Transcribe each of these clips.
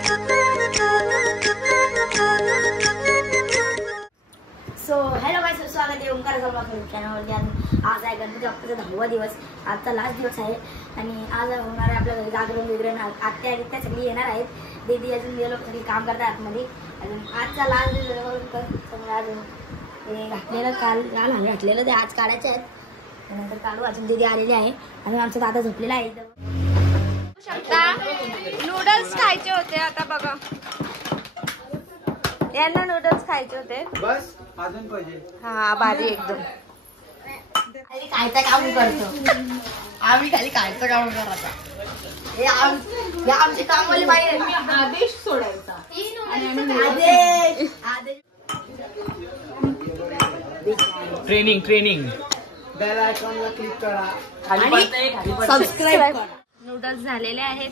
So hello guys, स्वागत आहे ओंकार चॅनलवरती. आज आहे गणपती बाप्पाचा 10वा दिवस. आजचा लास्ट दिवस आहे आणि आज होणार आहे आपल्या घरी जागरण बिगरण. आत्या सगळी येणार आहेत. दीदी अजून गेलो सगळी काम करतात आतमध्ये. अजून आजचा लास्ट दिवस त्यामुळे अजून हे घातलेलं काल घातलेलं ते आज काढायचे आहेत. त्यानंतर काढू. अजून दीदी आलेली आहे आणि आमचा दादा झोपलेला आहे. नूडल्स खायचे होते. आता बघा, यांना नूडल्स खायचे होते. बस अजून पाहिजे. हा, भारी एकदम. खाली खायचं काम करतो आम्ही. खाली खायचं काम करतो. हे आमची कामवाली बाई आहे. आदेश सोडायचा. ट्रेनिंग बेल आयकॉनला क्लिक करा. सबस्क्राईब करा. नूडल्स झालेले आहेत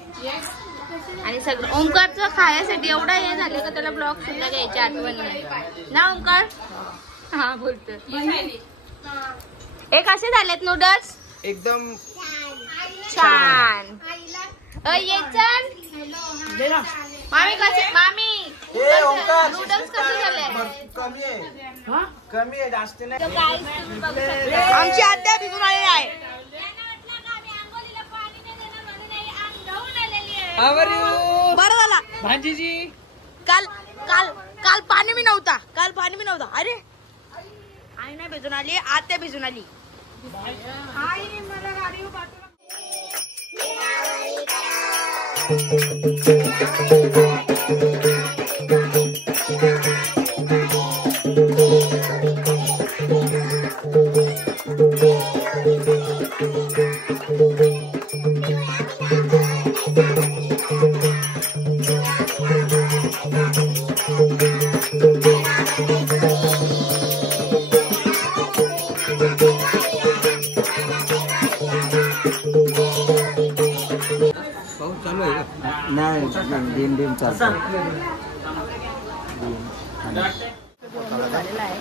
आणि सगळं ओंकारचं खाण्यासाठी एवढा हे झालं का त्याला ब्लॉग सुद्धा घ्यायची आठवण नाही ना ओंकार. हा, बोलतो. एक असे झालेत नूडल्स एकदम छान. ये चल मामी. नूडल्स कसे झाले? कमी आहे जास्त नाही. आमची आत्या भिजून आलेली आहे. बरं झाला भांजीजी. काल पाणी मी नव्हता. अरे आई नाही भिजून आली, आत्या भिजून आली. नाही डिम चालतो. झालेला आहे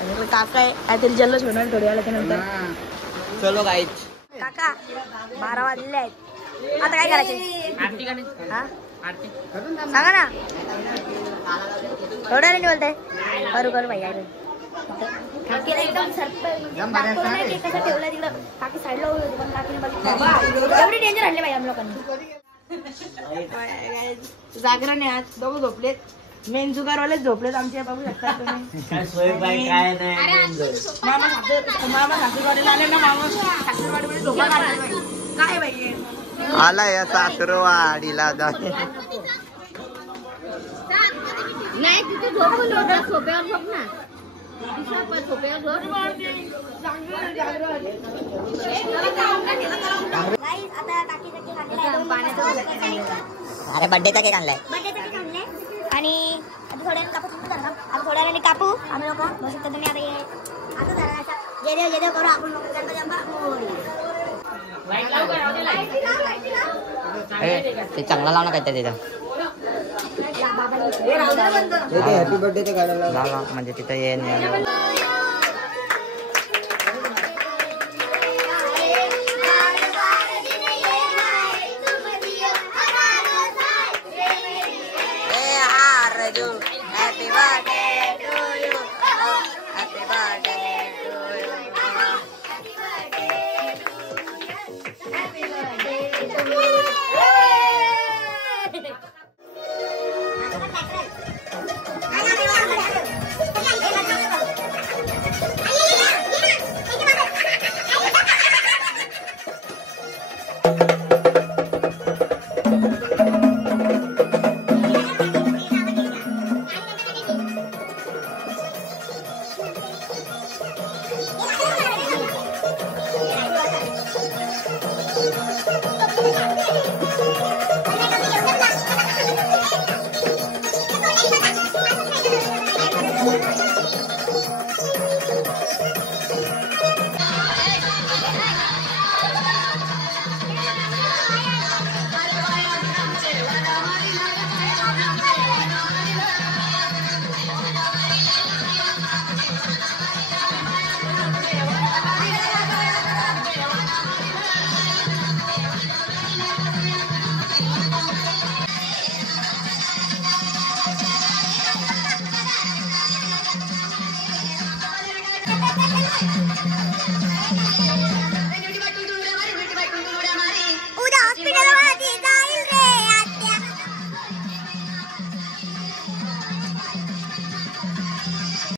आणि काका आहे काहीतरी जल्लोष होणार थोड्या वेळाच्या नंतर. चलो गाईच. काका 12 वाजलेले आहेत. आता काय करायचे? हा, सांगा ना. थोड्या वेळाने बोलताय. करू भाई. काकीला एकदम कसं ठेवलं तिकडं. काकी साईडला उभी होती पण काकीने बघितलं. एवढी डेंजर आणले बाई आम्ही लोकांनी. जागरण आहे आज. दोघं झोपलेत. मेन जुगारवालेच झोपलेत आमचे. बघू शकता तुम्ही. मामा सासूरवाडीला आले ना. मामा सासूरवाडीमध्ये झोपा काढले. काय बाई आला या सासरवाडीला जा. नाही, तिथे झोपून सोप्यावर झोप ना. अरे बर्थडेचा केक आणलाय. आणि आता थोड्या वेळाने कापू आम्ही लोक. बसू तर तुम्ही आता असं झालं. जेदेव करू आपण लोक. ते चांगला लावणं काय त्याचा हॅपी बर्थडे ते गाण्याला लावा म्हणजे तिथं ये. Happy birthday to you. Happy birthday to you. Happy birthday to you.